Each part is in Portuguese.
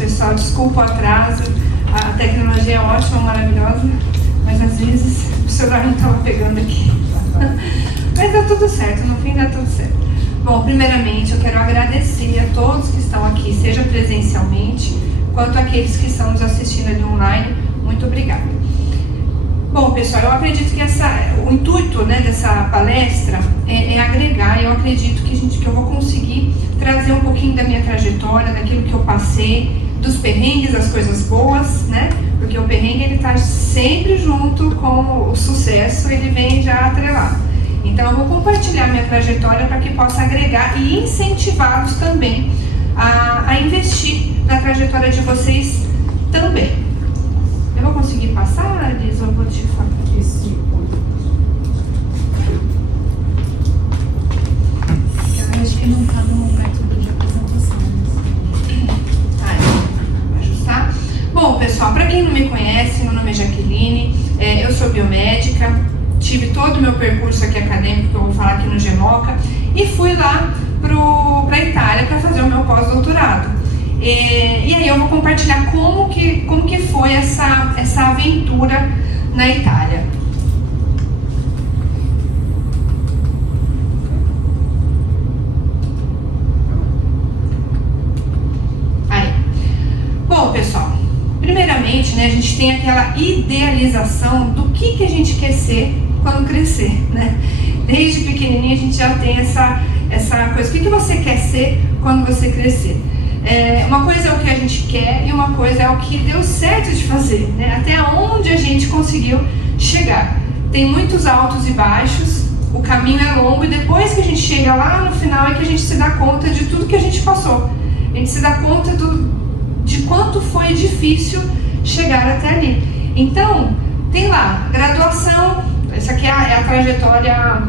pessoal, desculpa o atraso. A tecnologia é ótima, maravilhosa, mas às vezes o celular não estava pegando aqui. Mas dá tudo certo, no fim dá tudo certo. Bom, primeiramente eu quero agradecer a todos que estão aqui, seja presencialmente, quanto aqueles que estão nos assistindo ali online. Muito obrigada. Bom, pessoal, eu acredito que o intuito, né, dessa palestra é agregar. Eu acredito que eu vou conseguir trazer um pouquinho da minha trajetória, daquilo que eu passei, dos perrengues, das coisas boas, né? Porque o perrengue, ele está sempre junto com o sucesso, ele vem já atrelado. Então eu vou compartilhar minha trajetória para que possa agregar e incentivá-los também a investir na trajetória de vocês também. Eu vou conseguir passar, Liz, ou eu vou te falar? Eu acho que não está no método de apresentação. Ajustar. Bom, pessoal, para quem não me conhece, meu nome é Jaqueline, eu sou biomédica, tive todo o meu percurso aqui acadêmico, que eu vou falar aqui no GEMOCA, e fui lá para a Itália para fazer o meu pós-doutorado. E aí eu vou compartilhar como que foi essa aventura na Itália. Aí. Bom, pessoal, primeiramente, né, a gente tem aquela idealização do que a gente quer ser quando crescer, né? Desde pequenininho a gente já tem essa coisa. O que você quer ser quando você crescer? Uma coisa é o que a gente quer e uma coisa é o que deu certo de fazer, né? Até onde a gente conseguiu chegar. Tem muitos altos e baixos, o caminho é longo e depois que a gente chega lá no final é que a gente se dá conta de tudo que a gente passou. A gente se dá conta de quanto foi difícil chegar até ali. Então, tem lá, graduação, essa aqui é a trajetória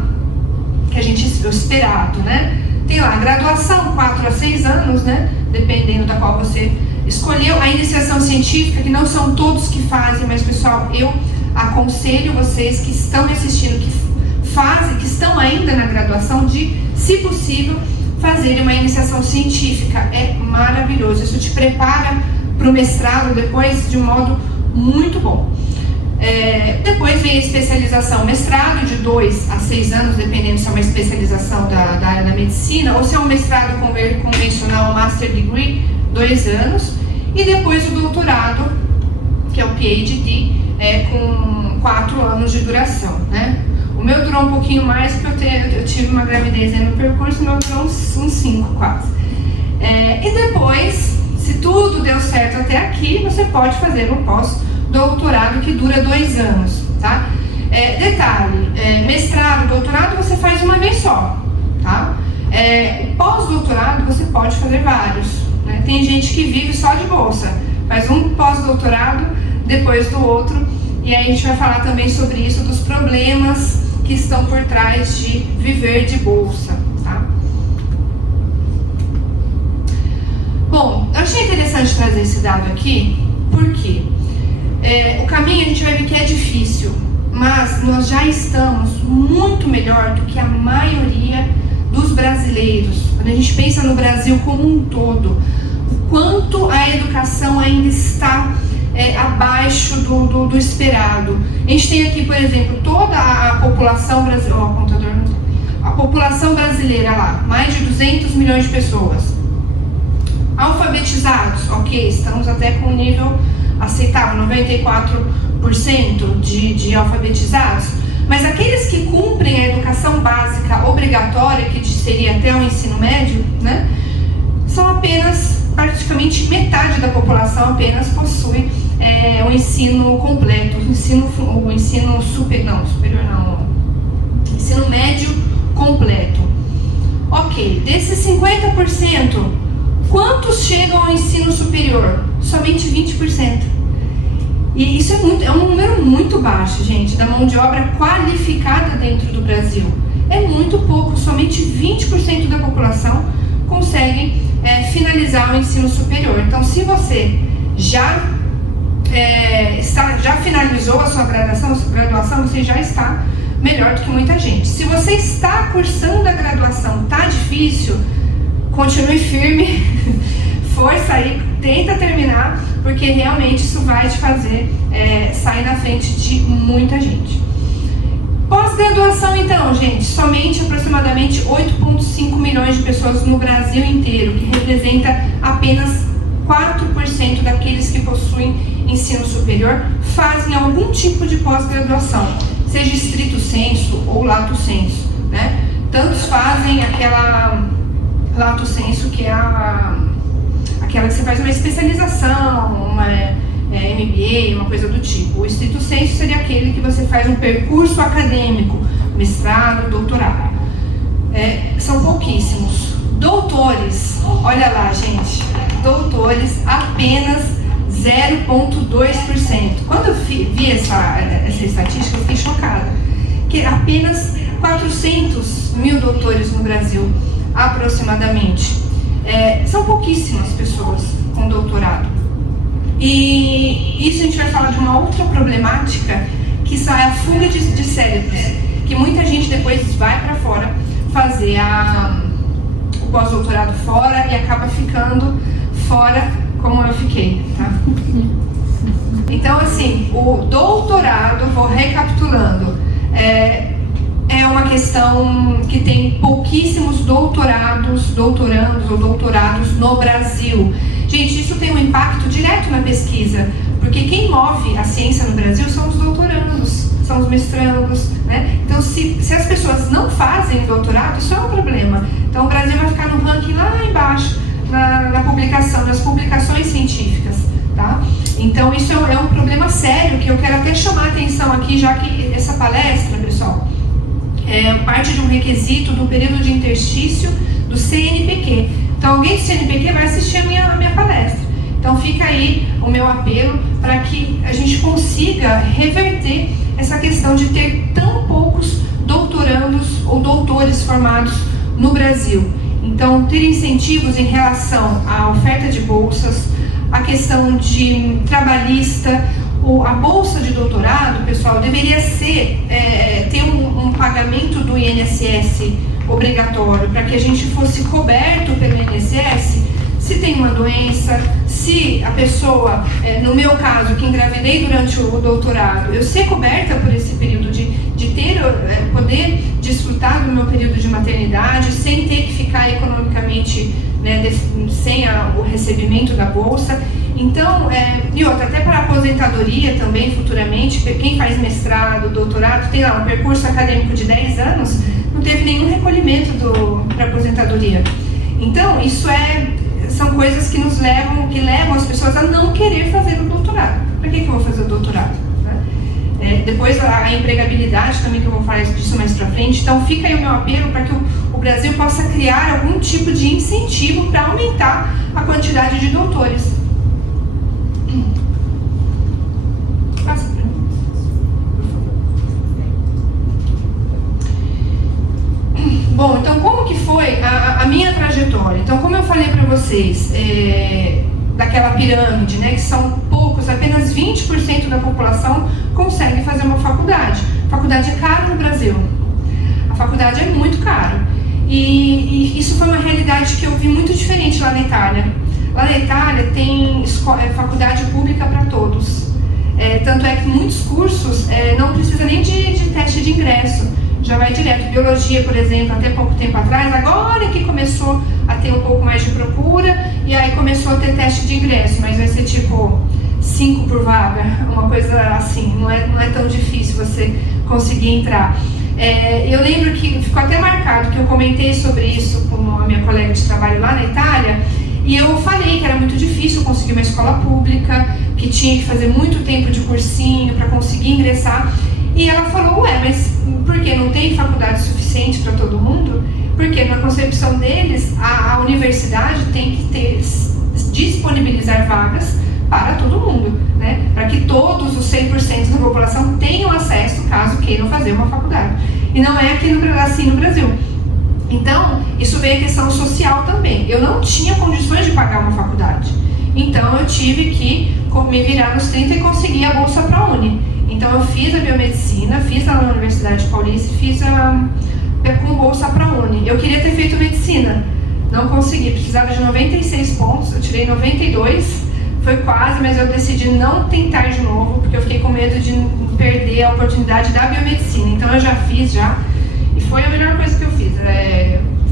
que a gente esperado, né? Tem lá, graduação, 4 a 6 anos, né? Dependendo da qual você escolheu. A iniciação científica, que não são todos que fazem, mas, pessoal, eu aconselho vocês que estão me assistindo, que estão ainda na graduação, de, se possível, fazerem uma iniciação científica. É maravilhoso. Isso te prepara para o mestrado depois de um modo muito bom. Depois vem a especialização, mestrado de 2 a 6 anos, dependendo se é uma especialização da área da medicina, ou se é um mestrado convencional, Master Degree, 2 anos, e depois o doutorado, que é o PhD, com 4 anos de duração, né? O meu durou um pouquinho mais, porque eu tive uma gravidez no percurso, o meu durou uns 5 quase. E depois, se tudo deu certo até aqui, você pode fazer um pós-doutorado que dura 2 anos, tá? Detalhe, mestrado, doutorado você faz uma vez só, tá? O pós-doutorado você pode fazer vários, né? Tem gente que vive só de bolsa, faz um pós-doutorado depois do outro, e aí a gente vai falar também sobre isso, dos problemas que estão por trás de viver de bolsa, tá? Bom, eu achei interessante trazer esse dado aqui, porque o caminho a gente vai ver que é difícil, mas nós já estamos muito melhor do que a maioria dos brasileiros. Quando a gente pensa no Brasil como um todo, o quanto a educação ainda está abaixo do esperado. A gente tem aqui, por exemplo, toda a população brasileira, a população brasileira lá, mais de 200 milhões de pessoas. Alfabetizados, ok, estamos até com um nível aceitável, 94% de alfabetizados, mas aqueles que cumprem a educação básica obrigatória, que seria até o ensino médio, né, são apenas, praticamente metade da população apenas possui o ensino completo, o ensino ensino médio completo. Ok, desses 50%, quantos chegam ao ensino superior? Somente 20%. E isso é um número muito baixo, gente, da mão de obra qualificada dentro do Brasil. É muito pouco, somente 20% da população conseguem finalizar o ensino superior. Então, se você já finalizou a sua graduação, você já está melhor do que muita gente. Se você está cursando a graduação, está difícil, continue firme, for sair, tenta terminar, porque realmente isso vai te fazer sair na frente de muita gente. Pós-graduação, então, gente, somente aproximadamente 8,5 milhões de pessoas no Brasil inteiro, que representa apenas 4% daqueles que possuem ensino superior, fazem algum tipo de pós-graduação, seja estrito sensu ou lato sensu, né? Tantos fazem aquela lato sensu, que é aquela que você faz uma especialização, uma MBA, uma coisa do tipo. O estrito sensu seria aquele que você faz um percurso acadêmico, mestrado, doutorado. São pouquíssimos. Doutores, olha lá, gente, doutores apenas 0,2%. Quando eu vi essa estatística, eu fiquei chocada, que apenas 400 mil doutores no Brasil, aproximadamente. São pouquíssimas pessoas com doutorado. E isso a gente vai falar de uma outra problemática, que é a fuga de cérebros, que muita gente depois vai para fora fazer o pós-doutorado fora e acaba ficando fora como eu fiquei, tá? Então, assim, o doutorado, vou recapitulando, é uma questão que tem pouquíssimos doutorandos ou doutorados no Brasil. Gente, isso tem um impacto direto na pesquisa, porque quem move a ciência no Brasil são os doutorandos, são os mestrandos, né? Então, se as pessoas não fazem doutorado, isso é um problema. Então, o Brasil vai ficar no ranking lá embaixo, na publicação, nas publicações científicas, tá? Então, isso é um problema sério, que eu quero até chamar a atenção aqui, já que essa palestra, pessoal, é parte de um requisito do período de interstício do CNPq. Então, alguém do CNPq vai assistir a minha palestra. Então, fica aí o meu apelo para que a gente consiga reverter essa questão de ter tão poucos doutorandos ou doutores formados no Brasil. Então, ter incentivos em relação à oferta de bolsas, a questão de trabalhista, a bolsa de doutorado, pessoal, deveria ser, ter um pagamento do INSS obrigatório, para que a gente fosse coberto pelo INSS se tem uma doença, se a pessoa, no meu caso, que engravidei durante o doutorado, eu ser coberta por esse período de poder desfrutar do meu período de maternidade, sem ter que ficar economicamente, né, sem o recebimento da bolsa. Então, e outra, até para a aposentadoria também, futuramente, quem faz mestrado, doutorado, tem lá um percurso acadêmico de 10 anos, não teve nenhum recolhimento para aposentadoria. Então, isso são coisas que levam as pessoas a não querer fazer o doutorado. Para que eu vou fazer o doutorado? Né? Depois a empregabilidade também, que eu vou falar disso mais para frente. Então, fica aí o meu apelo para que o Brasil possa criar algum tipo de incentivo para aumentar a quantidade de doutores. Passa para mim. Bom, então como que foi a minha trajetória? Então, como eu falei para vocês, daquela pirâmide, né, que são poucos, apenas 20% da população consegue fazer uma faculdade. A faculdade é cara no Brasil. A faculdade é muito cara. E isso foi uma realidade que eu vi muito diferente lá na Itália. Lá na Itália tem faculdade pública para todos. Tanto é que muitos cursos não precisa nem de teste de ingresso. Já vai direto. Biologia, por exemplo, até pouco tempo atrás, agora que começou a ter um pouco mais de procura, e aí começou a ter teste de ingresso, mas vai ser tipo 5 por vaga, uma coisa assim, não é tão difícil você conseguir entrar. Eu lembro que ficou até marcado que eu comentei sobre isso com a minha colega de trabalho lá na Itália, e eu falei que era muito difícil conseguir uma escola pública, que tinha que fazer muito tempo de cursinho para conseguir ingressar. E ela falou, mas por que não tem faculdade suficiente para todo mundo? Porque na concepção deles, a universidade tem que disponibilizar vagas para todo mundo, né? Para que todos os 100% da população tenham acesso, caso queiram fazer uma faculdade. E não é assim no Brasil. Então, isso veio a questão social também. Eu não tinha condições de pagar uma faculdade. Então, eu tive que me virar nos 30 e conseguir a bolsa para a Uni. Então, eu fiz a biomedicina, fiz na Universidade Paulista, fiz com bolsa para a Uni. Eu queria ter feito medicina, Não consegui, precisava de 96 pontos, eu tirei 92, foi quase, mas eu decidi não tentar de novo, porque eu fiquei com medo de perder a oportunidade da biomedicina. Então eu já fiz, e foi a melhor coisa que eu fiz.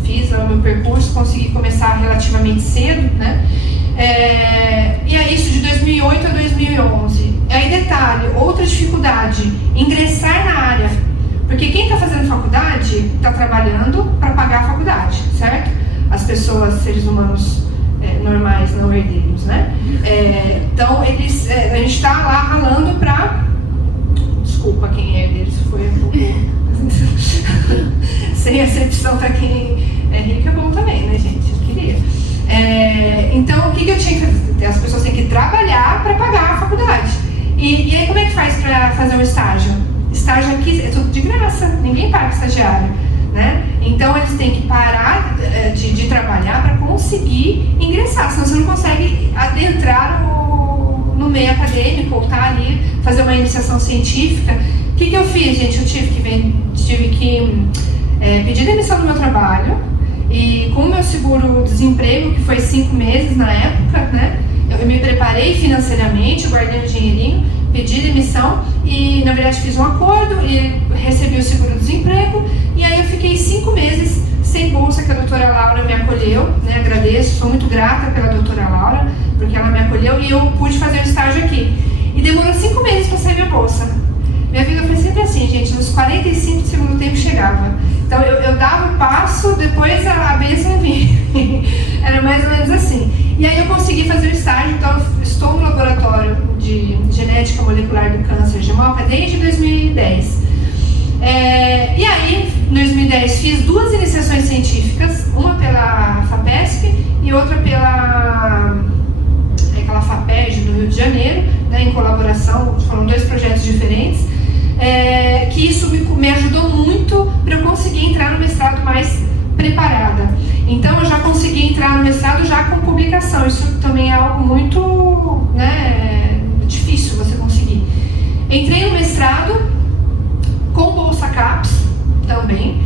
Fiz o meu percurso, consegui começar relativamente cedo, né? E é isso de 2008 a 2011. Aí detalhe, outra dificuldade, ingressar na área. Porque quem está fazendo faculdade está trabalhando para pagar a faculdade, certo? As pessoas, seres humanos normais, não herdeiros, né? Então, a gente está lá ralando para... Desculpa quem é herdeiro, isso foi um pouco... Sem acepção para quem é rico é bom também, né, gente? Eu queria. Então, o que eu tinha que fazer? As pessoas têm que trabalhar para pagar a faculdade. E aí, como é que faz para fazer um estágio? Estágio aqui é tudo de graça, ninguém paga estagiário, né? Então eles têm que parar de trabalhar para conseguir ingressar, senão você não consegue adentrar no meio acadêmico ou estar ali, fazer uma iniciação científica. O que eu fiz, gente? Eu tive que pedir demissão do meu trabalho e com o meu seguro-desemprego, que foi 5 meses na época, né? Eu me preparei financeiramente, guardei um dinheirinho, pedi demissão e, na verdade, fiz um acordo e recebi o seguro-desemprego. E aí eu fiquei 5 meses sem bolsa, que a doutora Laura me acolheu, né? Agradeço, sou muito grata pela doutora Laura, porque ela me acolheu e eu pude fazer um estágio aqui. E demorou 5 meses para sair minha bolsa. Minha vida foi sempre assim, gente, nos 45 do segundo tempo chegava. Então eu dava o passo, depois a bênção vinha. Era mais ou menos assim. E aí eu consegui fazer o estágio, então eu estou no laboratório de genética molecular do câncer de Moca desde 2010. E aí, em 2010, fiz 2 iniciações científicas, uma pela FAPESP e outra pela aquela FAPERJ do Rio de Janeiro, né, em colaboração, foram 2 projetos diferentes, que isso me ajudou muito para eu conseguir entrar no mestrado mais preparada. Então eu já consegui entrar no mestrado já com publicação, isso também é algo muito, né, difícil você conseguir. Entrei no mestrado com bolsa CAPES também,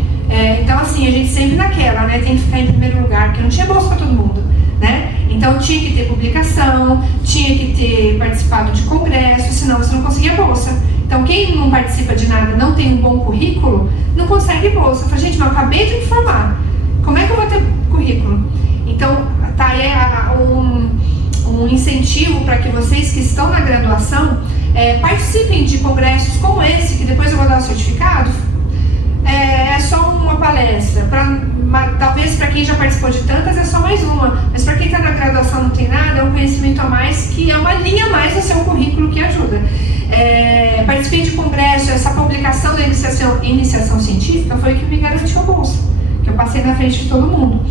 então assim, a gente sempre naquela, né, tem que ficar em primeiro lugar, porque não tinha bolsa para todo mundo, né? Então tinha que ter publicação, tinha que ter participado de congresso, senão você não conseguia bolsa. Então quem não participa de nada, não tem um bom currículo, não consegue bolsa. Eu falei, gente, mas eu acabei de me formar, como é que eu vou ter currículo? Então tá aí um incentivo para que vocês que estão na graduação participem de congressos como esse, que depois eu vou dar o certificado. É só uma palestra, talvez para quem já participou de tantas é só mais uma, mas para quem está na graduação não tem nada, é um conhecimento a mais, que é uma linha a mais no seu currículo que ajuda. Participei de congresso, essa publicação da iniciação científica foi o que me garantiu a bolsa, que eu passei na frente de todo mundo.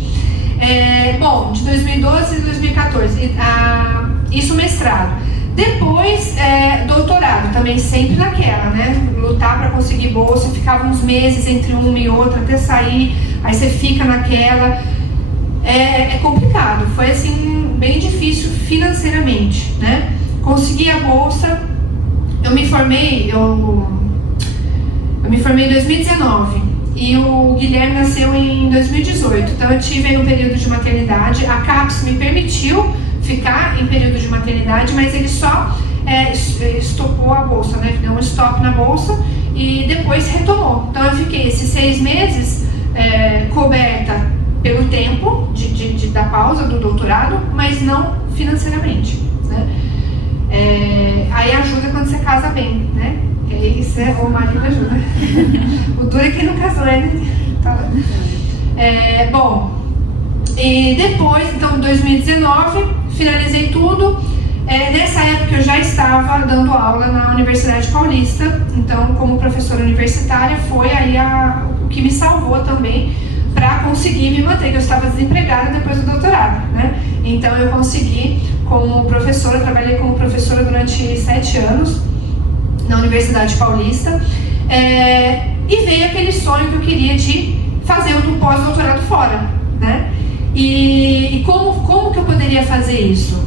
Bom, de 2012 a 2014, isso mestrado. Depois, doutorado, também sempre naquela, né? Lutar para conseguir bolsa, ficava uns meses entre uma e outra até sair, aí você fica naquela. É complicado, foi assim, bem difícil financeiramente, né? Consegui a bolsa, eu me formei em 2019 e o Guilherme nasceu em 2018, então eu tive aí um período de maternidade, a CAPES me permitiu ficar em período de maternidade, mas ele só estopou a bolsa, né? Deu um stop na bolsa e depois retomou. Então eu fiquei esses 6 meses coberta pelo tempo da pausa do doutorado, mas não financeiramente, né? Aí ajuda quando você casa bem, né? Que aí o marido ajuda. O duro é quem não casou, né? Tá. Bom, e depois, então, em 2019, finalizei tudo. Nessa época eu já estava dando aula na Universidade Paulista, então como professora universitária foi aí o que me salvou também para conseguir me manter, que eu estava desempregada depois do doutorado, né? Então eu consegui, como professora, trabalhei como professora durante 7 anos na Universidade Paulista, e veio aquele sonho que eu queria de fazer um pós-doutorado fora, né? E como que eu poderia fazer isso?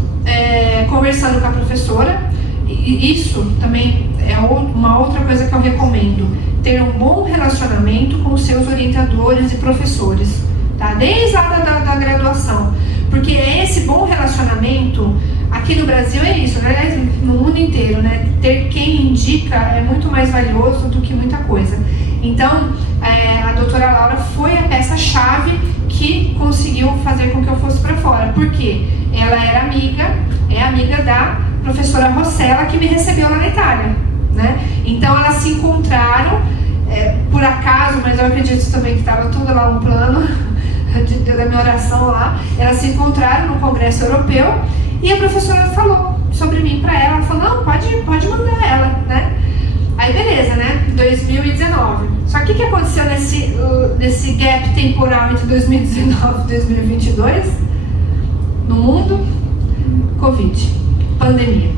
Conversando com a professora, e isso também é uma outra coisa que eu recomendo, ter um bom relacionamento com os seus orientadores e professores, tá? Desde lá da graduação. Porque esse bom relacionamento, aqui no Brasil é isso, aliás, no mundo inteiro, né? Ter quem indica é muito mais valioso do que muita coisa. Então, a doutora Laura foi a peça-chave que conseguiu fazer com que eu fosse para fora. Por quê? Ela era amiga da professora Rossella, que me recebeu lá na Itália, né? Então, elas se encontraram, por acaso, mas eu acredito também que estava tudo lá um plano da minha oração lá. Elas se encontraram no Congresso Europeu e a professora falou sobre mim para ela. Ela falou, não, pode mandar ela, né? Aí beleza, né? 2019. Só que o que aconteceu nesse gap temporal entre 2019 e 2022? No mundo? Covid, pandemia.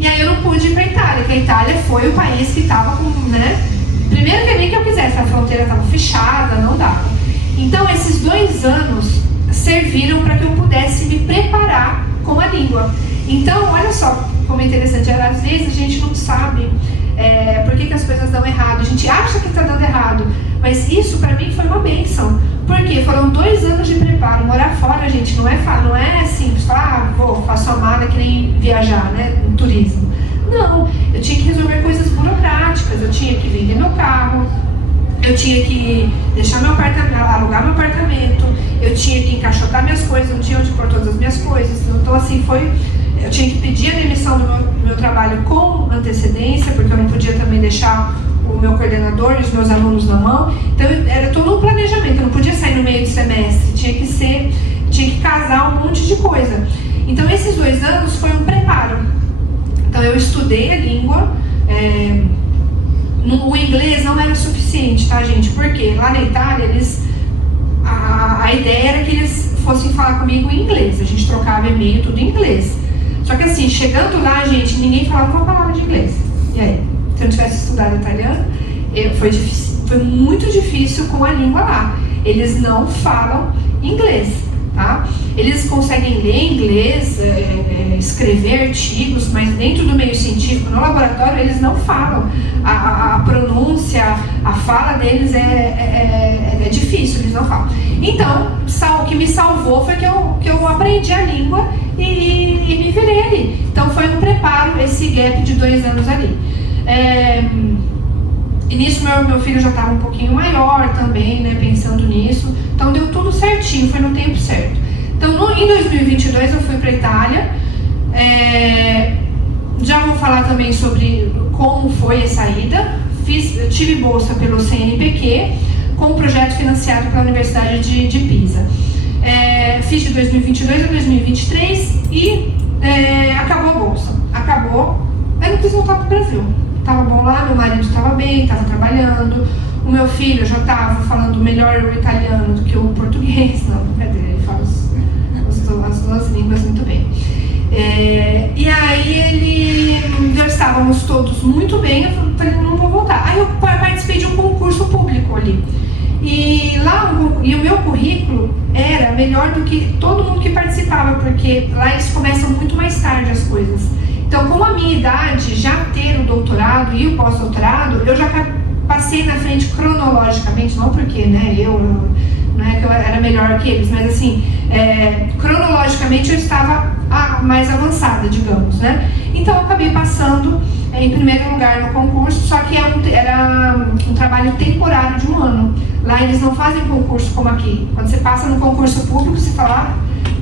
E aí eu não pude ir para a Itália, que a Itália foi o país que estava com, né? Primeiro que nem que eu quisesse, a fronteira estava fechada, não dava. Então esses 2 anos serviram para que eu pudesse me preparar com a língua. Então, olha só como é interessante, às vezes a gente não sabe por que as coisas dão errado, a gente acha que está dando errado, mas isso para mim foi uma bênção, porque foram 2 anos de preparo. Morar fora, gente, não é simples, faço a mala que nem viajar, né, no turismo. Não, eu tinha que resolver coisas burocráticas, eu tinha que vender meu carro, eu tinha que deixar meu apartamento, alugar meu apartamento, eu tinha que encaixotar minhas coisas, eu não tinha onde pôr todas as minhas coisas. Então assim, eu tinha que pedir a demissão do meu trabalho com antecedência, porque eu não podia também deixar o meu coordenador e os meus alunos na mão. Então era todo um planejamento, eu não podia sair no meio do semestre, tinha que casar um monte de coisa. Então esses 2 anos foi um preparo. Então eu estudei a língua, o inglês não era suficiente, tá, gente? Porque lá na Itália, a ideia era que eles fossem falar comigo em inglês. A gente trocava e-mail, tudo em inglês. Só que assim, chegando lá, gente, ninguém falava uma palavra de inglês. E aí? Se eu não tivesse estudado italiano, foi muito difícil com a língua lá. Eles não falam inglês, tá? Eles conseguem ler inglês, escrever artigos, mas dentro do meio científico, no laboratório, eles não falam. A pronúncia, a fala deles é difícil, eles não falam. Então, o que me salvou foi que eu aprendi a língua e me virei ali. Então, foi um preparo, esse gap de 2 anos ali. E nisso meu filho já estava um pouquinho maior também, né, pensando nisso. Então, deu tudo certinho, foi no tempo certo. Então, em 2022 eu fui para a Itália. Já vou falar também sobre como foi essa ida. Eu tive bolsa pelo CNPq, com um projeto financiado pela Universidade de Pisa. Fiz de 2022 a 2023 e acabou a bolsa. Acabou, eu não quis voltar para o Brasil. Estava bom lá, meu marido estava bem, estava trabalhando. O meu filho já estava falando melhor o italiano do que o português. Não, brincadeira, ele fala as 2 línguas muito bem. E aí já estávamos todos muito bem, eu falei, não vou voltar. Aí eu participei de um concurso público ali. E o meu currículo era melhor do que todo mundo que participava, porque lá eles começam muito mais tarde as coisas. Então, com a minha idade, já ter o doutorado e o pós-doutorado, eu já passei na frente cronologicamente, não porque, né, não é que eu era melhor que eles, mas assim, cronologicamente eu estava mais avançada, digamos, né? Então eu acabei passando em primeiro lugar no concurso, só que era um trabalho temporário de 1 ano. Lá eles não fazem concurso como aqui. Quando você passa no concurso público, você fala,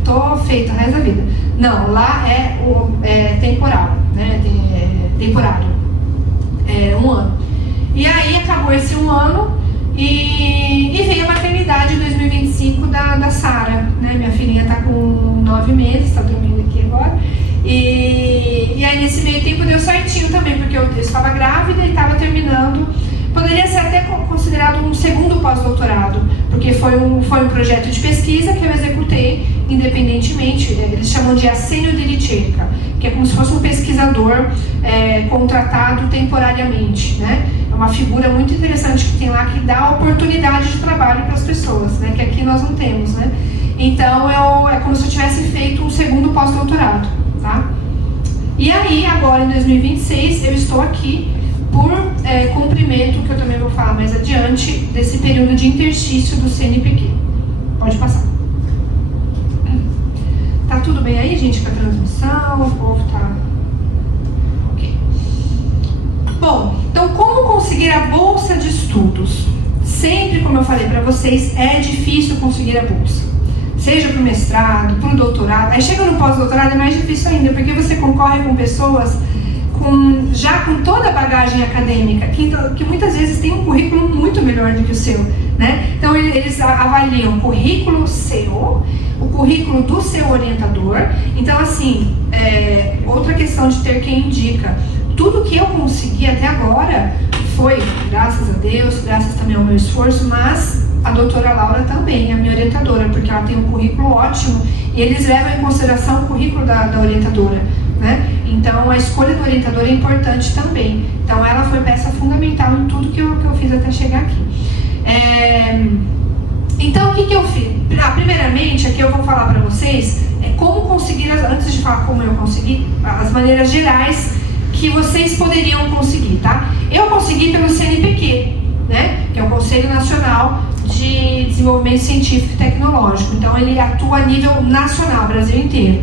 tô feito o resto da vida. Não, lá é temporal, né? Temporário. 1 ano. E aí acabou esse 1 ano e veio a maternidade em 2025 da Sara, né? Minha filhinha tá com 9 meses, está dormindo aqui agora. E aí nesse meio tempo deu certinho também, porque eu estava grávida e estava terminando. Poderia ser até considerado um segundo pós-doutorado, porque foi um projeto de pesquisa que eu executei independentemente. Eles chamam de assegno di ricerca, que é como se fosse um pesquisador contratado temporariamente, né? É uma figura muito interessante que tem lá, que dá oportunidade de trabalho para as pessoas, né? Que aqui nós não temos, né? Então é como se eu tivesse feito um segundo pós-doutorado, tá? E aí agora em 2026 eu estou aqui por cumprimento, que eu também vou falar mais adiante, desse período de interstício do CNPq. Pode passar. Tá tudo bem aí, gente, com a transmissão? O povo tá... Ok. Bom, então como conseguir a bolsa de estudos? Sempre, como eu falei para vocês, é difícil conseguir a bolsa. Seja para o mestrado, para o doutorado. Aí chega no pós-doutorado é mais difícil ainda, porque você concorre com pessoas já com toda a bagagem acadêmica, que muitas vezes tem um currículo muito melhor do que o seu, né? Então eles avaliam o currículo seu, o currículo do seu orientador. Então assim, outra questão de ter quem indica. Tudo que eu consegui até agora foi, graças a Deus, graças também ao meu esforço, mas a doutora Laura também, a minha orientadora, porque ela tem um currículo ótimo e eles levam em consideração o currículo da orientadora, né? Então a escolha do orientador é importante também. Então ela foi peça fundamental em tudo que eu fiz até chegar aqui. Então o que eu fiz? Primeiramente, aqui eu vou falar para vocês como conseguir, antes de falar como eu consegui, as maneiras gerais que vocês poderiam conseguir, tá? Eu consegui pelo CNPq, né? Que é o Conselho Nacional de Desenvolvimento Científico e Tecnológico. Então ele atua a nível nacional, Brasil inteiro.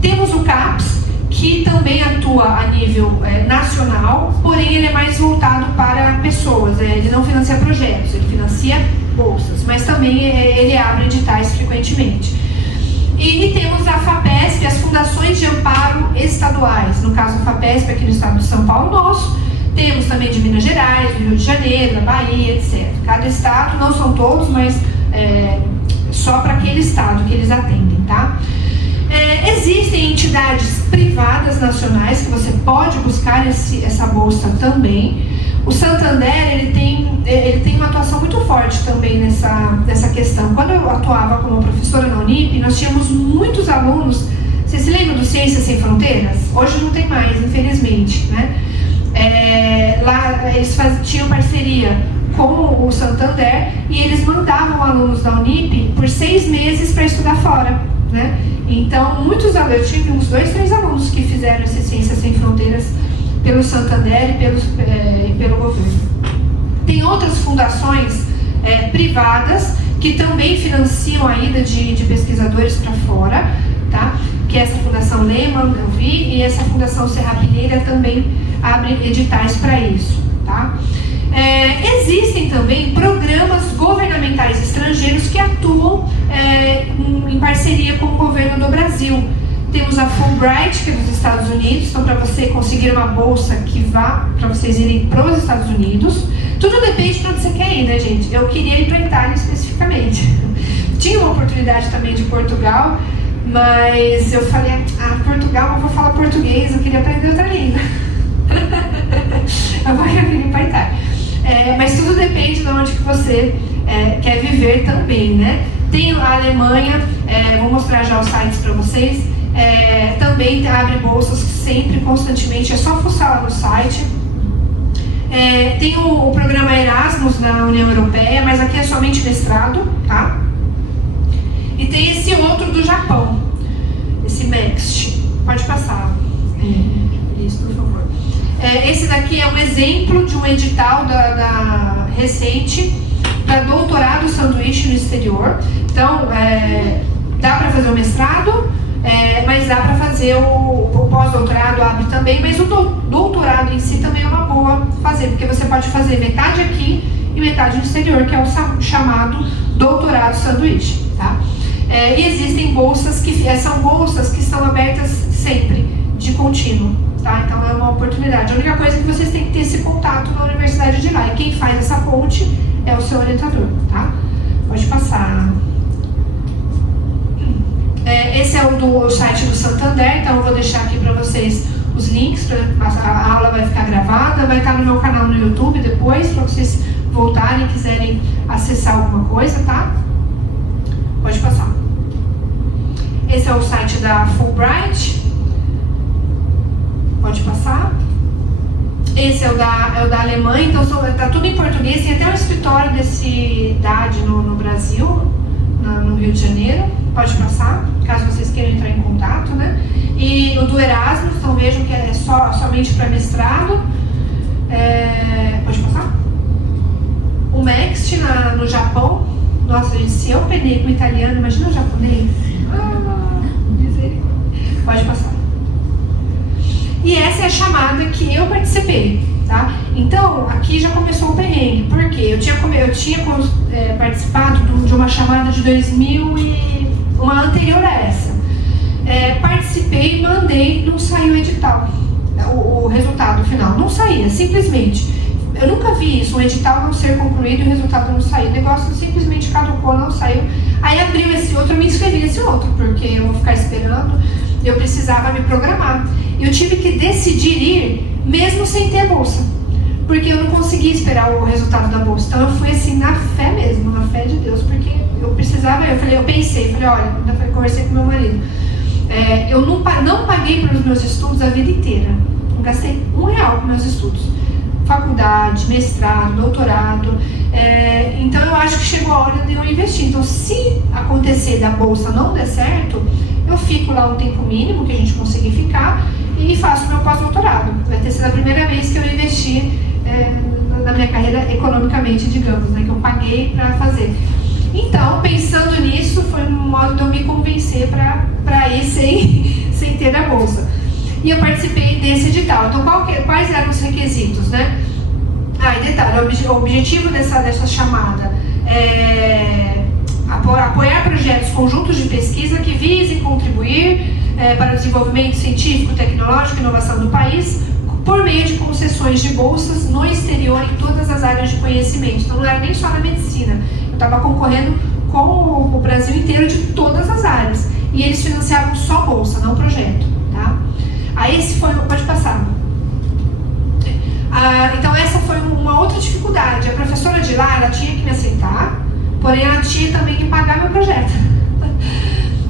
Temos o CAPES, que também atua a nível nacional, porém ele é mais voltado para pessoas, ele não financia projetos, ele financia bolsas, mas também ele abre editais frequentemente. E temos a FAPESP, as fundações de amparo estaduais, no caso a FAPESP aqui no estado de São Paulo nosso, temos também de Minas Gerais, do Rio de Janeiro, da Bahia, etc. Cada estado, não são todos, mas só para aquele estado que eles atendem, tá? Existem entidades privadas nacionais que você pode buscar essa bolsa também. O Santander, ele tem uma atuação muito forte também nessa questão. Quando eu atuava como professora na Unip, nós tínhamos muitos alunos. Vocês se lembram do Ciências Sem Fronteiras? Hoje não tem mais, infelizmente, né? Lá eles tinham parceria com o Santander e eles mandavam alunos da Unip por 6 meses para estudar fora, né? Então, muitos alunos, eu tive uns 2, 3 alunos que fizeram essa Ciências Sem Fronteiras pelo Santander e pelo governo. Tem outras fundações privadas que também financiam a ida de pesquisadores para fora, tá? Que é essa Fundação Lehman, eu vi, e essa Fundação Serrapilheira também abre editais para isso, tá? Existem também programas governamentais estrangeiros que atuam em parceria com o governo do Brasil. Temos a Fulbright, que é dos Estados Unidos, então para você conseguir uma bolsa que vá para vocês irem para os Estados Unidos. Tudo depende de onde você quer ir, né, gente? Eu queria ir para a Itália especificamente. Tinha uma oportunidade também de Portugal, mas eu falei, Portugal, eu vou falar português, eu queria aprender outra língua. Agora eu queria ir para a Itália. Mas tudo depende de onde que você quer viver também, né? Tem a Alemanha, vou mostrar já os sites para vocês. Também abre bolsas sempre, constantemente, é só fuçar lá no site. Tem o programa Erasmus na União Europeia, mas aqui é somente mestrado, tá? E tem esse outro do Japão, esse MEXT. Pode passar. Isso, por favor. Esse daqui é um exemplo de um edital recente para doutorado sanduíche no exterior. Então, dá para fazer o mestrado, mas dá para fazer o pós-doutorado, abre também, mas o doutorado em si também é uma boa fazer, porque você pode fazer metade aqui e metade no exterior, que é o chamado doutorado sanduíche, tá? E existem bolsas são bolsas que estão abertas sempre, de contínuo, tá? Então é uma oportunidade. A única coisa é que vocês têm que ter esse contato na universidade de lá, e quem faz essa ponte é o seu orientador, tá? Pode passar. Esse é o site do Santander, então eu vou deixar aqui para vocês os links, a aula vai ficar gravada, vai estar no meu canal no YouTube depois, para vocês voltarem e quiserem acessar alguma coisa, tá? Pode passar. Esse é o site da Fulbright. Pode passar. Esse é o da Alemanha, então está tudo em português, tem até um escritório desse DAD no Brasil, no Rio de Janeiro. Pode passar, caso vocês queiram entrar em contato, né? E o do Erasmus, então vejam que é somente para mestrado. Pode passar. O MEXT no Japão, Nossa, gente, se eu penei com o italiano, imagina o japonês. Misericórdia. Pode passar. E essa é a chamada que eu participei, tá? Então, aqui já começou o perrengue. Por quê? Eu tinha participado de uma chamada de 2000 e uma anterior a essa. Participei, mandei, não saiu o edital. O resultado final não saía, simplesmente. Eu nunca vi isso, um edital não ser concluído e o resultado não sair. O negócio simplesmente caducou, não saiu. Aí abriu esse outro, eu me inscrevi nesse outro, porque eu vou ficar esperando, eu precisava me programar. Eu tive que decidir ir, mesmo sem ter a bolsa, porque eu não conseguia esperar o resultado da bolsa. Então eu fui assim, na fé mesmo, na fé de Deus, porque eu precisava, eu pensei, olha, conversei com meu marido, eu não paguei pelos meus estudos a vida inteira, não gastei R$1 com meus estudos, faculdade, mestrado, doutorado, então eu acho que chegou a hora de eu investir. Então, se acontecer da bolsa não der certo, eu fico lá um tempo mínimo que a gente conseguir ficar e faço meu pós-doutorado. Vai ter sido a primeira vez que eu investi na minha carreira economicamente, digamos, né, que eu paguei para fazer. Então, pensando nisso, foi um modo de eu me convencer para ir sem ter a bolsa. E eu participei desse edital. Então, quais eram os requisitos, né? E detalhe, o objetivo dessa chamada é apoiar projetos conjuntos de pesquisa que visem contribuir para o desenvolvimento científico, tecnológico e inovação do país por meio de concessões de bolsas no exterior em todas as áreas de conhecimento. Então, não era nem só na medicina. Eu estava concorrendo com o Brasil inteiro de todas as áreas. E eles financiavam só bolsa, não projeto, tá? Aí esse foi, pode passar. Então essa foi uma outra dificuldade. A professora de lá, ela tinha que me aceitar, porém ela tinha também que pagar meu projeto.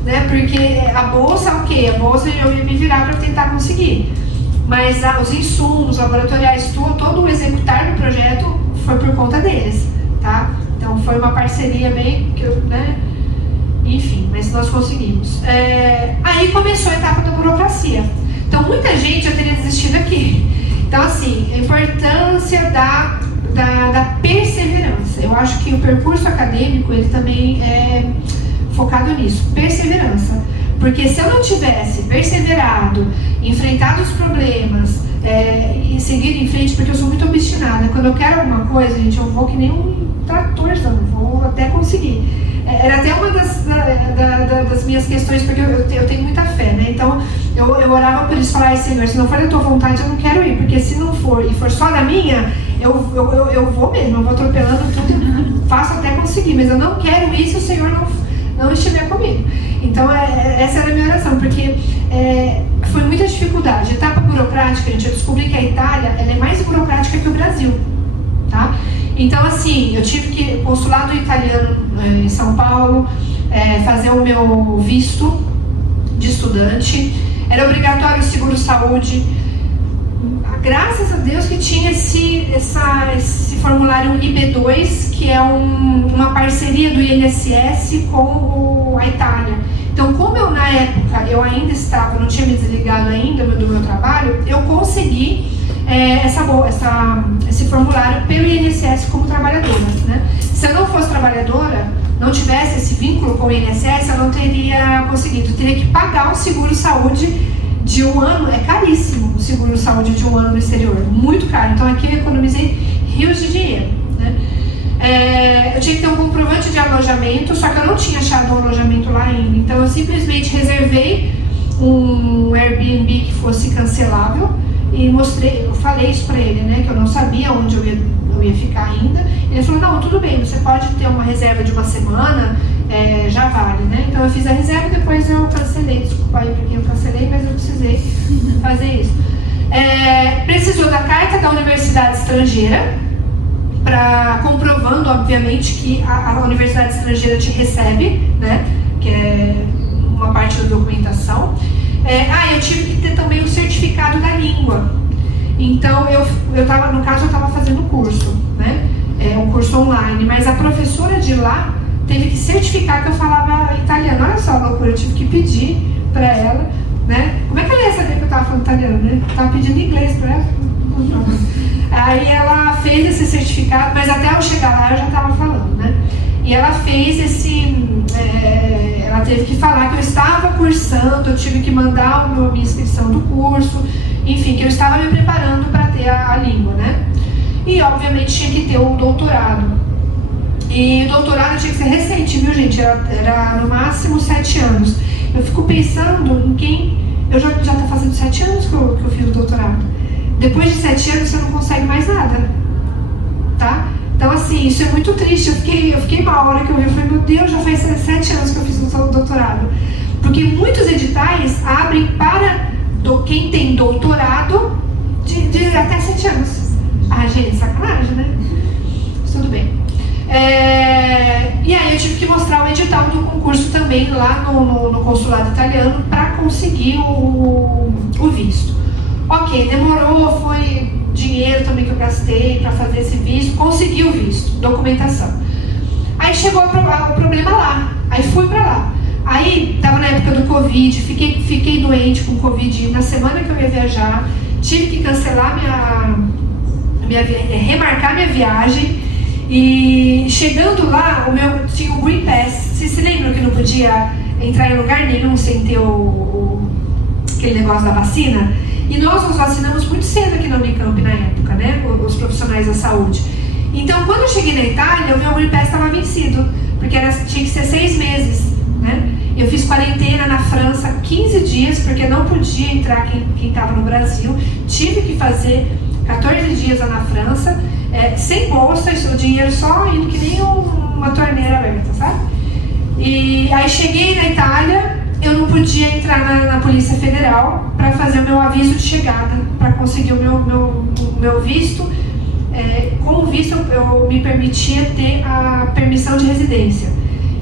Né? Porque a bolsa, a bolsa eu ia me virar para tentar conseguir. Mas os insumos laboratoriais, todo o executar do projeto foi por conta deles, tá? Então foi uma parceria bem que enfim, mas nós conseguimos. Aí começou a etapa da burocracia. Então, muita gente já teria desistido aqui. Então, assim, a importância da perseverança. Eu acho que o percurso acadêmico, ele também é focado nisso. Perseverança. Porque se eu não tivesse perseverado, enfrentado os problemas, e seguido em frente, porque eu sou muito obstinada. Quando eu quero alguma coisa, gente, eu vou que nem um tratorzão, vou até conseguir. Era até uma das minhas questões, porque eu tenho muita fé, né? Então, eu orava por isso, falar, Senhor, se não for da tua vontade, eu não quero ir, porque se não for, e for só da minha, eu vou mesmo, eu vou atropelando tudo, faço até conseguir, mas eu não quero ir se o Senhor não estiver comigo. Então, essa era a minha oração, porque foi muita dificuldade. Etapa burocrática, gente, eu descobri que a Itália, ela é mais burocrática que o Brasil, tá? Então, assim, eu tive que, consulado italiano em São Paulo, fazer o meu visto de estudante, era obrigatório o seguro-saúde. Graças a Deus que tinha esse formulário IB2, que é uma parceria do INSS com a Itália. Então, como eu na época, eu ainda estava, não tinha me desligado ainda do meu trabalho, eu consegui esse formulário pelo INSS como trabalhadora, né? Se eu não fosse trabalhadora, não tivesse esse vínculo com o INSS, eu não teria conseguido. Eu teria que pagar o seguro-saúde de um ano. É caríssimo o seguro-saúde de um ano no exterior, muito caro. Então aqui eu economizei rios de dinheiro, né? Eu tinha que ter um comprovante de alojamento, só que eu não tinha achado um alojamento lá ainda. Então eu simplesmente reservei um Airbnb que fosse cancelável e eu falei isso pra ele, né, que eu não sabia onde eu ia ficar ainda. Ele falou, não, tudo bem, você pode ter uma reserva de uma semana, já vale, né? Então eu fiz a reserva e depois eu cancelei, desculpa aí porque eu cancelei, mas eu precisei fazer isso. Precisou da carta da universidade estrangeira, comprovando, obviamente, que a universidade estrangeira te recebe, né, que é uma parte da documentação. Eu tive que ter também o certificado da língua. Então, no caso, eu estava fazendo curso, né? Um curso online, mas a professora de lá teve que certificar que eu falava italiano. Olha só a loucura, eu tive que pedir para ela, né? Como é que ela ia saber que eu estava falando italiano, né? Eu estava pedindo inglês para ela. Aí ela fez esse certificado, mas até eu chegar lá eu já estava falando, né? E ela fez ela teve que falar que eu estava cursando, eu tive que mandar a minha inscrição do curso, enfim, que eu estava me preparando para ter a língua, né? E obviamente tinha que ter um doutorado. E o doutorado tinha que ser recente, viu, gente? Era no máximo 7 anos. Eu fico pensando em quem... Eu já está fazendo 7 anos que eu fiz o doutorado. Depois de 7 anos você não consegue mais nada, tá? Então, assim, isso é muito triste. Eu fiquei mal a hora que eu vi. Eu falei, meu Deus, já faz 7 anos que eu fiz o doutorado. Porque muitos editais abrem para quem tem doutorado de até 7 anos. Ah, gente, sacanagem, né? Mas tudo bem. E aí eu tive que mostrar o edital do concurso também lá no consulado italiano para conseguir o visto. Ok, demorou, foi dinheiro também que eu gastei para fazer esse visto, consegui o visto, documentação. Aí chegou o problema lá, aí fui para lá. Aí estava na época do Covid, fiquei doente com Covid na semana que eu ia viajar, tive que cancelar remarcar minha viagem. E chegando lá, tinha o Green Pass. Vocês se lembram que não podia entrar em lugar nenhum sem ter aquele negócio da vacina? E nós nos vacinamos muito cedo aqui na Unicamp na época, né? Os profissionais da saúde. Então, quando eu cheguei na Itália, o meu Green Pass estava vencido, porque tinha que ser 6 meses, né? Eu fiz quarentena na França 15 dias, porque não podia entrar quem estava no Brasil. Tive que fazer 14 dias lá na França, sem bolsa, o dinheiro só indo que nem uma torneira aberta, sabe? E aí cheguei na Itália, eu não podia entrar na Polícia Federal para fazer o meu aviso de chegada, para conseguir o meu visto. Com o visto eu me permitia ter a permissão de residência.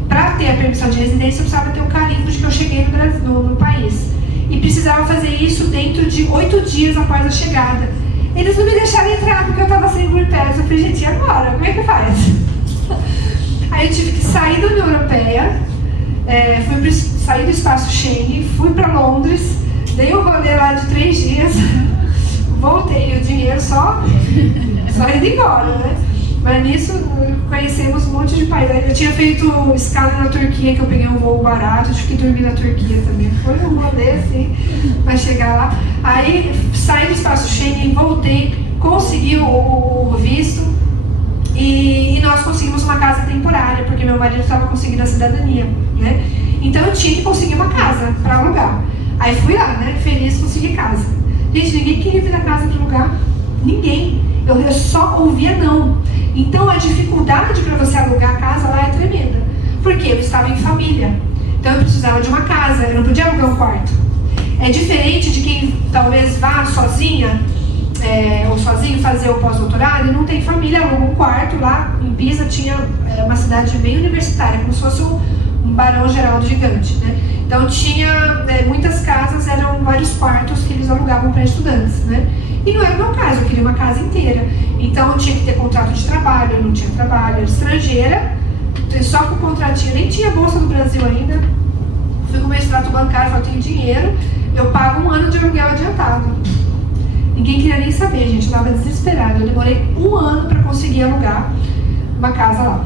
Para ter a permissão de residência eu precisava ter o carimbo de que eu cheguei no país. E precisava fazer isso dentro de 8 dias após a chegada. Eles não me deixaram entrar porque eu estava sem Green Pass. Eu falei, gente, e agora? Como é que faz? Aí eu tive que sair da União Europeia, sair do espaço Schengen, fui para Londres, dei um rolê lá de 3 dias, voltei, o dinheiro só indo embora, né? Mas nisso conhecemos um monte de países. Eu tinha feito escala na Turquia, que eu peguei um voo barato, tive que dormir na Turquia também. Foi um rolê assim, para chegar lá. Aí saí do espaço Schengen, voltei, consegui o visto e nós conseguimos uma casa temporária, porque meu marido estava conseguindo a cidadania, né? Então eu tinha que conseguir uma casa para alugar. Aí fui lá, né? Feliz, consegui casa. Gente, ninguém queria vir na casa para alugar. Ninguém. Eu só ouvia não. Então a dificuldade para você alugar a casa lá é tremenda. Porque eu estava em família. Então eu precisava de uma casa, eu não podia alugar um quarto. É diferente de quem talvez vá sozinha ou sozinho fazer o pós-doutorado e não tem família, aluga um quarto lá. Em Pisa tinha uma cidade bem universitária, como se fosse um Barão Geraldo gigante, né? Então tinha muitas casas, eram vários quartos que eles alugavam para estudantes, né? E não era o meu caso, eu queria uma casa inteira. Então eu tinha que ter contrato de trabalho, eu não tinha trabalho, era estrangeira, só com o contratinho, nem tinha bolsa no Brasil ainda. Fui com o meu extrato bancário, falei, eu tenho dinheiro, eu pago 1 ano de aluguel adiantado. Ninguém queria nem saber, gente, eu estava desesperada. Eu demorei 1 ano para conseguir alugar uma casa lá.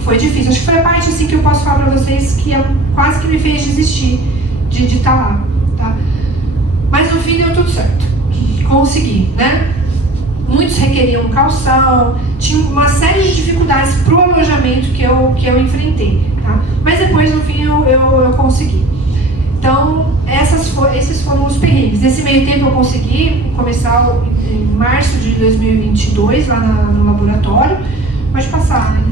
Foi difícil, acho que foi a parte assim que eu posso falar para vocês que quase que me fez desistir de estar lá, tá? Mas no fim deu tudo certo. Consegui, né? Muitos requeriam calção, tinha uma série de dificuldades para o alojamento que eu enfrentei, tá? Mas depois, no fim, eu consegui. Então, esses foram os perrengues. Nesse meio tempo eu consegui começar em março de 2022, lá no laboratório. Pode passar, né?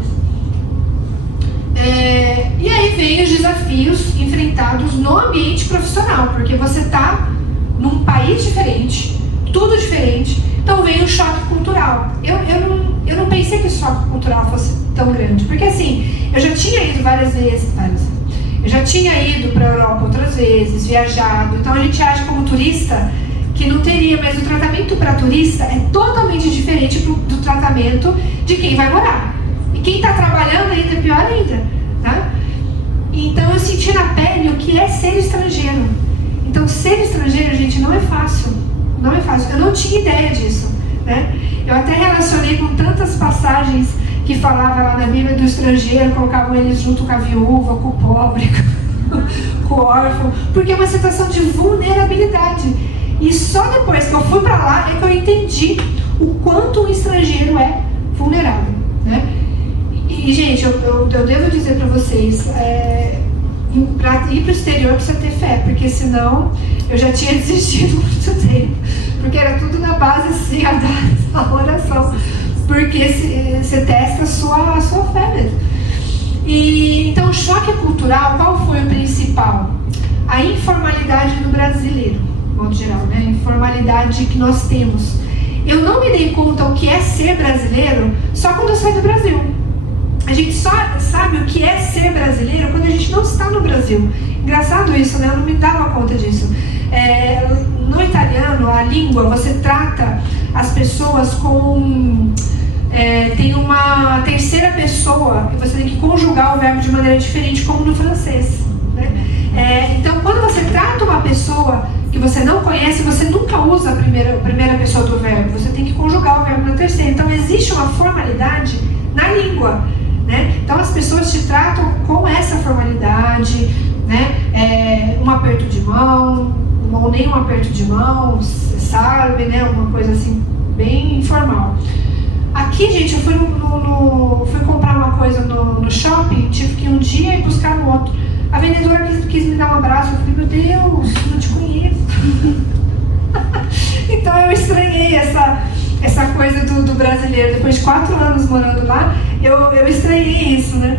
E aí vem os desafios enfrentados no ambiente profissional, porque você está num país diferente, tudo diferente, então vem o choque cultural. Eu não pensei que o choque cultural fosse tão grande, porque assim, eu já tinha ido várias vezes, eu já tinha ido para a Europa outras vezes, viajado, então a gente acha como turista que não teria, mas o tratamento para turista é totalmente diferente do tratamento de quem vai morar. E quem está trabalhando ainda é pior ainda, tá? Então eu senti na pele o que é ser estrangeiro. Então ser estrangeiro, gente, não é fácil. Não é fácil. Eu não tinha ideia disso, né? Eu até relacionei com tantas passagens que falava lá na Bíblia do estrangeiro, colocavam eles junto com a viúva, com o pobre, com o órfão, porque é uma situação de vulnerabilidade. E só depois que eu fui para lá é que eu entendi o quanto um estrangeiro é vulnerável, né? E gente, eu devo dizer para vocês, para ir para o exterior precisa ter fé, porque senão eu já tinha desistido há muito tempo, porque era tudo na base assim, a oração, porque você testa a sua fé mesmo. E então o choque cultural, qual foi o principal? A informalidade do brasileiro, de modo geral, né? A informalidade que nós temos. Eu não me dei conta o que é ser brasileiro só quando eu saí do Brasil. A gente só sabe o que é ser brasileiro quando a gente não está no Brasil. Engraçado isso, né? Eu não me dava conta disso. No italiano, a língua, você trata as pessoas com... tem uma terceira pessoa, e você tem que conjugar o verbo de maneira diferente, como no francês, né? Então, quando você trata uma pessoa que você não conhece, você nunca usa a primeira pessoa do verbo. Você tem que conjugar o verbo na terceira. Então, existe uma formalidade na língua, né? Então as pessoas te tratam com essa formalidade, né? Um aperto de mão, ou nem um aperto de mão, sabe, né? Uma coisa assim, bem informal. Aqui, gente, eu fui comprar uma coisa no shopping, tive que ir um dia e buscar no outro. A vendedora quis me dar um abraço, eu falei, meu Deus, não te conheço. Então eu estranhei essa coisa do brasileiro. Depois de 4 anos morando lá, eu estranhei isso, né?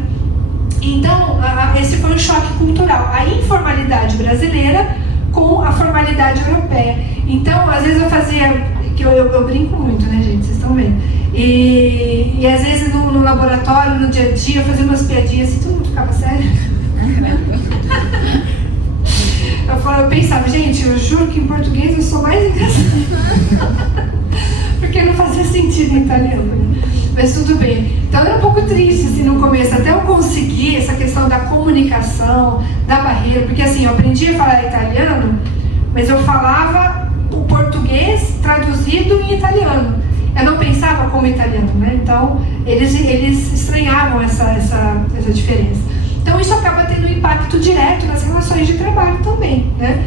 Então, esse foi um choque cultural. A informalidade brasileira com a formalidade europeia. Então, às vezes eu fazia... que eu brinco muito, né, gente? Vocês estão vendo. E às vezes no laboratório, no dia a dia, eu fazia umas piadinhas assim, todo mundo ficava sério. Eu pensava, gente, eu juro que em português eu sou mais engraçada. Porque não fazia sentido em italiano, né? Mas tudo bem. Então era um pouco triste assim, no começo, até eu conseguir essa questão da comunicação, da barreira, porque assim, eu aprendi a falar italiano, mas eu falava o português traduzido em italiano. Eu não pensava como italiano, né? Então eles estranhavam essa diferença. Então isso acaba tendo um impacto direto nas relações de trabalho também, né?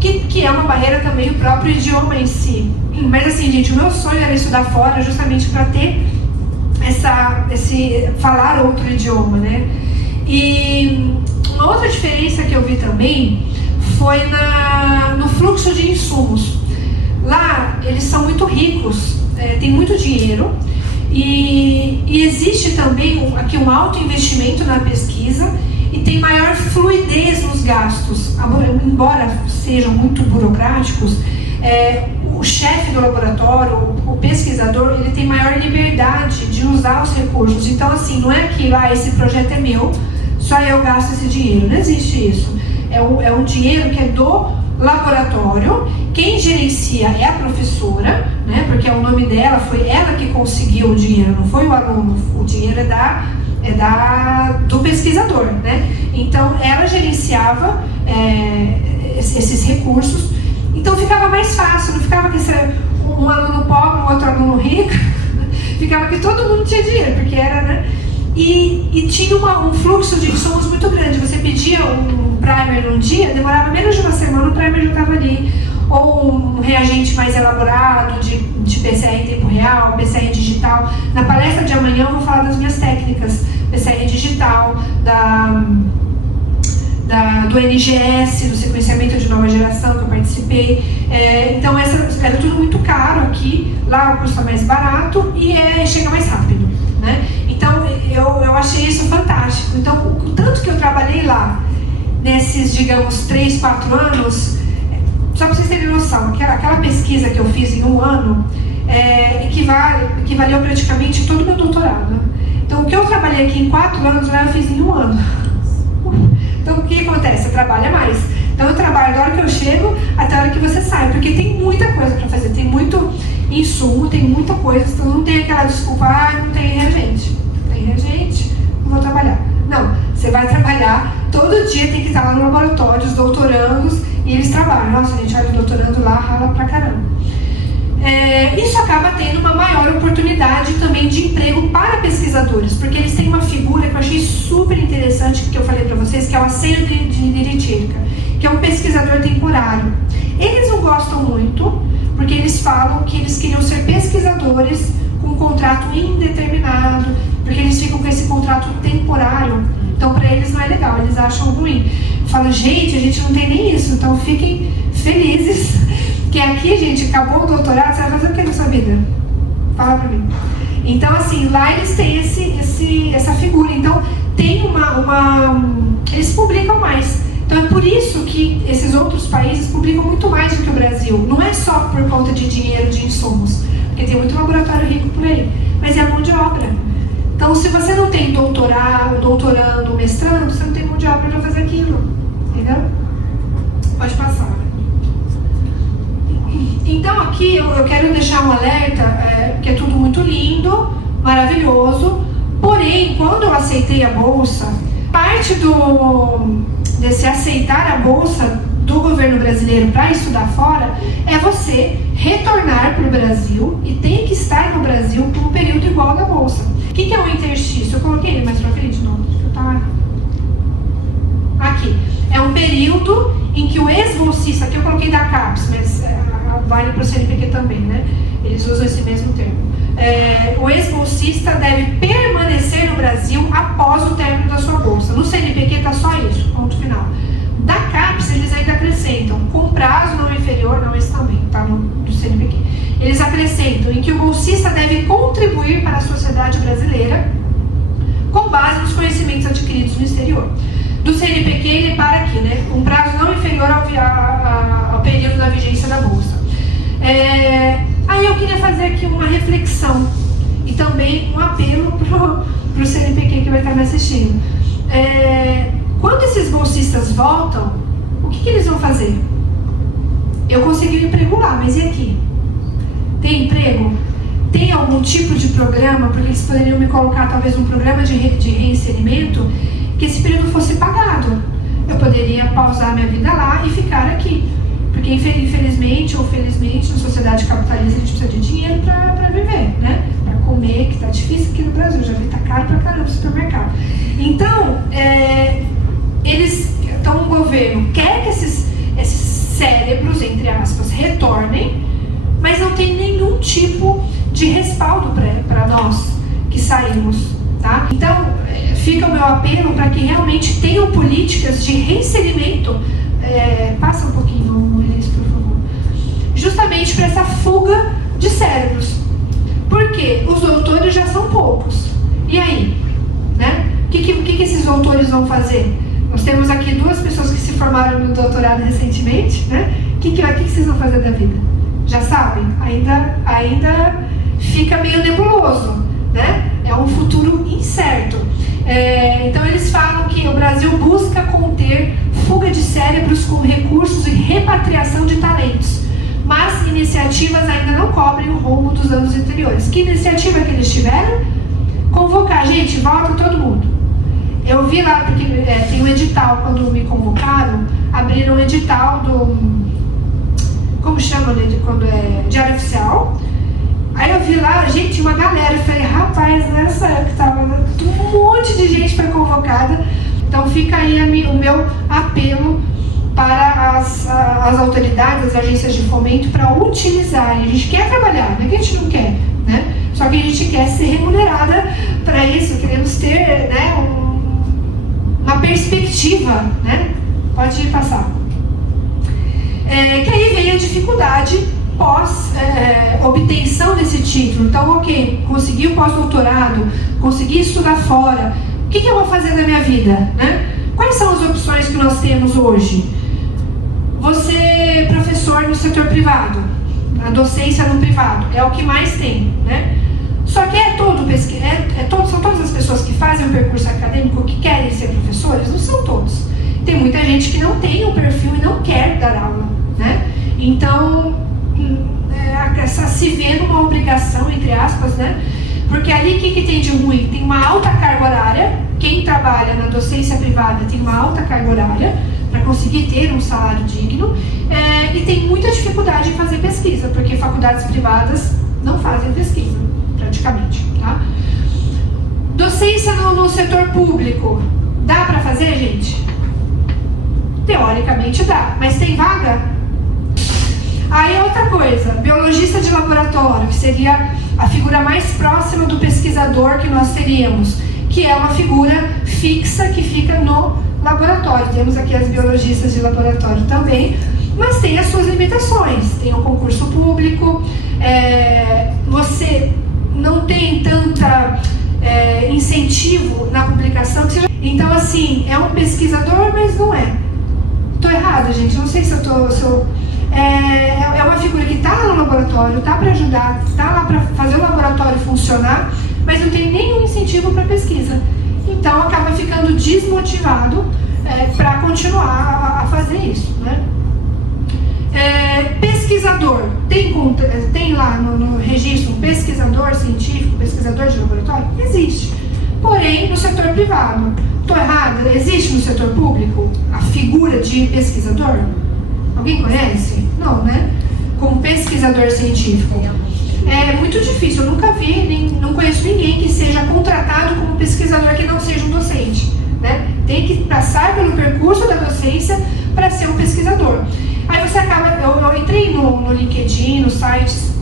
Que é uma barreira também o próprio idioma em si. Mas assim, gente, o meu sonho era estudar fora justamente para ter esse falar outro idioma, né? E uma outra diferença que eu vi também foi no fluxo de insumos. Lá eles são muito ricos, tem muito dinheiro. E existe também aqui um alto investimento na pesquisa e tem maior fluidez nos gastos. Embora sejam muito burocráticos, o chefe do laboratório, o pesquisador, ele tem maior liberdade de usar os recursos. Então, assim, não é que esse projeto é meu, só eu gasto esse dinheiro. Não existe isso. É um dinheiro que é do laboratório. Quem gerencia é a professora, né? Porque o nome dela, foi ela que conseguiu o dinheiro, não foi o aluno. O dinheiro do pesquisador, né? Então ela gerenciava esses recursos. Então ficava mais fácil, não ficava que um aluno pobre, um outro aluno rico. Ficava que todo mundo tinha dinheiro, porque era, né? E tinha um fluxo de insumos muito grande. Você pedia um primer num dia, demorava menos de uma semana, o primer já estava ali. Ou um reagente mais elaborado, de PCR em tempo real, PCR digital. Na palestra de amanhã eu vou falar das minhas técnicas. PCR digital, do NGS, do sequenciamento de nova geração que eu participei. Então era tudo muito caro aqui. Lá o custo é mais barato e chega mais rápido, né? Então eu achei isso fantástico. Então o tanto que eu trabalhei lá, nesses, digamos, 3, 4 anos, só para vocês terem noção, aquela pesquisa que eu fiz em 1 ano equivaleu praticamente todo o meu doutorado. Então o que eu trabalhei aqui em 4 anos, lá eu fiz em 1 ano. Então o que acontece? Você trabalha mais. Então eu trabalho da hora que eu chego até a hora que você sai, porque tem muita coisa para fazer, tem muito insumo, tem muita coisa, então não tem aquela desculpa, não tem reagente. Tem reagente, não vou trabalhar. Não, você vai trabalhar, todo dia tem que estar lá no laboratório, os doutorandos, e eles trabalham. Nossa, gente, olha o doutorando lá, rala pra caramba. Isso acaba tendo uma maior oportunidade também de emprego para pesquisadores, porque eles têm uma figura que eu achei super interessante, que eu falei para vocês, que é o Aceno de Niritirca, que é um pesquisador temporário. Eles não gostam muito, porque eles falam que eles queriam ser pesquisadores com um contrato indeterminado, porque eles ficam com esse contrato temporário. Então, para eles não é legal, eles acham ruim. Falam, gente, a gente não tem nem isso, então fiquem felizes. Que aqui, gente, acabou o doutorado, você vai fazer o que na sua vida? Fala pra mim. Então, assim, lá eles têm essa figura. Então, tem eles publicam mais. Então, é por isso que esses outros países publicam muito mais do que o Brasil. Não é só por conta de dinheiro, de insumos, porque tem muito laboratório rico por aí, mas é a mão de obra. Então, se você não tem doutorando, mestrando, você não tem mão de obra para fazer aquilo. Entendeu? Pode passar. Então, aqui eu quero deixar um alerta, que é tudo muito lindo, maravilhoso, porém, quando eu aceitei a bolsa, parte desse aceitar a bolsa do governo brasileiro para estudar fora é você retornar para o Brasil e tem que estar no Brasil por um período igual da bolsa. O que é um interstício? Eu coloquei ele mais pra frente, não? Aqui. É um período em que o ex-bolsista, que eu coloquei da CAPES, mas vale para o CNPq também, né? Eles usam esse mesmo termo. O ex-bolsista deve permanecer no Brasil após o término da sua bolsa. No CNPq está só isso, ponto final. Da CAPES, eles ainda acrescentam, com prazo não inferior, não, esse também, tá do CNPq. Eles acrescentam em que o bolsista deve contribuir para a sociedade brasileira com base nos conhecimentos adquiridos no exterior. Do CNPq, ele para aqui, né? Com prazo não inferior ao período da vigência da bolsa. Aí eu queria fazer aqui uma reflexão e também um apelo para o CNPq que vai estar me assistindo. Quando esses bolsistas voltam, o que eles vão fazer? Eu consegui um emprego lá, mas e aqui? Tem emprego? Tem algum tipo de programa? Porque eles poderiam me colocar talvez um programa de reinserimento que esse período fosse pagado. Eu poderia pausar minha vida lá e ficar aqui. Porque infelizmente ou felizmente na sociedade capitalista a gente precisa de dinheiro para viver, né? Para comer, que tá difícil aqui no Brasil, já vi, tá caro pra caramba o supermercado. Então, o governo quer que esses cérebros, entre aspas, retornem, mas não tem nenhum tipo de respaldo para nós que saímos, tá? Então, fica o meu apelo para que realmente tenham políticas de reinserimento. Passa um pouquinho, Elis, por favor. Justamente para essa fuga de cérebros. Porque os doutores já são poucos. E aí? Né? O que esses doutores vão fazer? Nós temos aqui 2 pessoas que se formaram no doutorado recentemente, né? O que vocês vão fazer da vida? Já sabem? Ainda fica meio nebuloso, né? É um futuro incerto. Então eles falam que o Brasil busca conter fuga de cérebros com recursos e repatriação de talentos, mas iniciativas ainda não cobrem o rumo dos anos anteriores. Que iniciativa que eles tiveram? Convocar, gente, volta todo mundo. Eu vi lá, porque tem um edital, quando me convocaram, abriram um edital como chama, né, quando é Diário Oficial. Aí eu vi lá, gente, uma galera, eu falei, rapaz, nessa época tava um monte de gente foi convocada. Então fica aí o meu apelo para as autoridades, as agências de fomento, para utilizarem. A gente quer trabalhar, não é que a gente não quer, né? Só que a gente quer ser remunerada para isso, queremos ter, né, uma perspectiva, né? Pode passar. Que aí vem a dificuldade pós obtenção desse título. Então, ok, consegui o pós-doutorado, consegui estudar fora, o que eu vou fazer na minha vida, né? Quais são as opções que nós temos hoje? Você é professor no setor privado, a docência no privado, é o que mais tem, né? Só que são todas as pessoas que fazem o percurso acadêmico que querem ser professores? Não são todos. Tem muita gente que não tem o perfil e não quer dar aula, né? Então, se vê numa obrigação, entre aspas, né? Porque ali o que tem de ruim? Tem uma alta carga horária. Quem trabalha na docência privada tem uma alta carga horária para conseguir ter um salário digno. e tem muita dificuldade em fazer pesquisa, porque faculdades privadas não fazem pesquisa, praticamente, tá? Docência no setor público, dá para fazer, gente? Teoricamente dá, mas tem vaga? Aí outra coisa, biologista de laboratório, que seria a figura mais próxima do pesquisador que nós teríamos, que é uma figura fixa que fica no laboratório. Temos aqui as biologistas de laboratório também, mas tem as suas limitações. Tem o concurso público, você não tem tanta incentivo na publicação. Então, assim, é um pesquisador, mas não é. Estou errada, gente, não sei se eu estou... É uma figura que está lá no laboratório, está para ajudar, está lá para fazer o laboratório funcionar, mas não tem nenhum incentivo para pesquisa. Então acaba ficando desmotivado para continuar a fazer isso, né? Pesquisador, tem lá no registro um pesquisador científico, pesquisador de laboratório? Existe. Porém, no setor privado. Estou errada? Existe no setor público a figura de pesquisador? Alguém conhece? Não, né? Como pesquisador científico. É muito difícil, eu nunca vi, não conheço ninguém que seja contratado como pesquisador que não seja um docente, né? Tem que passar pelo percurso da docência para ser um pesquisador. Aí você acaba, eu entrei no LinkedIn, nos sites,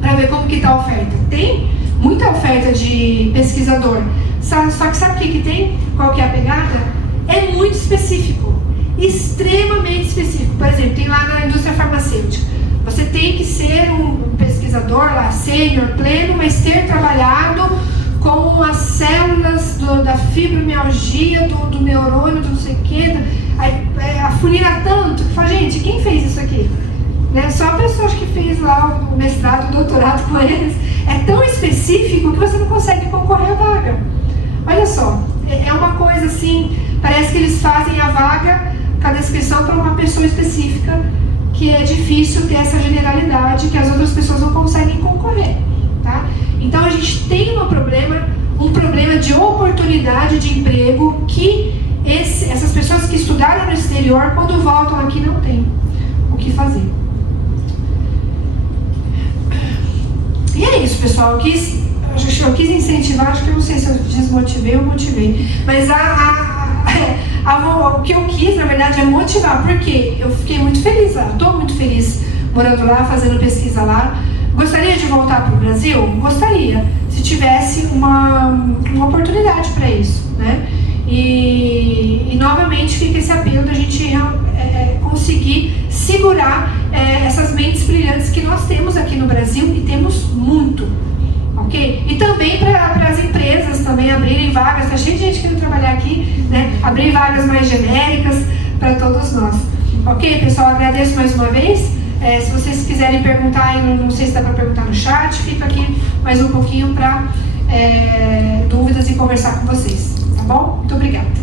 para ver como que está a oferta. Tem muita oferta de pesquisador, só que sabe o que tem? Qual que é a pegada? É muito específico. Extremamente específico. Por exemplo, tem lá na indústria farmacêutica. Você tem que ser um pesquisador lá, sênior, pleno, mas ter trabalhado com as células da fibromialgia, do neurônio, do não sei o quê, afunila tanto, que fala, gente, quem fez isso aqui? Né? Só a pessoa que fez lá o mestrado, o doutorado com eles. É tão específico que você não consegue concorrer à vaga. Olha só, é uma coisa assim, parece que eles fazem a vaga com a descrição para uma pessoa específica, que é difícil ter essa generalidade, que as outras pessoas não conseguem concorrer, tá? Então a gente tem um problema de oportunidade de emprego que essas pessoas que estudaram no exterior, quando voltam aqui, não têm o que fazer. E é isso, pessoal. Eu quis incentivar, acho que eu não sei se eu desmotivei ou motivei, mas o que eu quis, na verdade, é motivar, porque eu fiquei muito feliz lá, estou muito feliz morando lá, fazendo pesquisa lá. Gostaria de voltar para o Brasil? Gostaria, se tivesse uma oportunidade para isso, né? E novamente fica esse apelo da gente conseguir segurar essas mentes brilhantes que nós temos aqui no Brasil, e temos muito, ok? E também para as empresas também abrirem vagas, está cheio de gente querendo trabalhar aqui, né? Abrir vagas mais genéricas para todos nós. Ok, pessoal? Agradeço mais uma vez. Se vocês quiserem perguntar, não sei se dá para perguntar no chat, fico aqui mais um pouquinho para dúvidas e conversar com vocês, tá bom? Muito obrigada.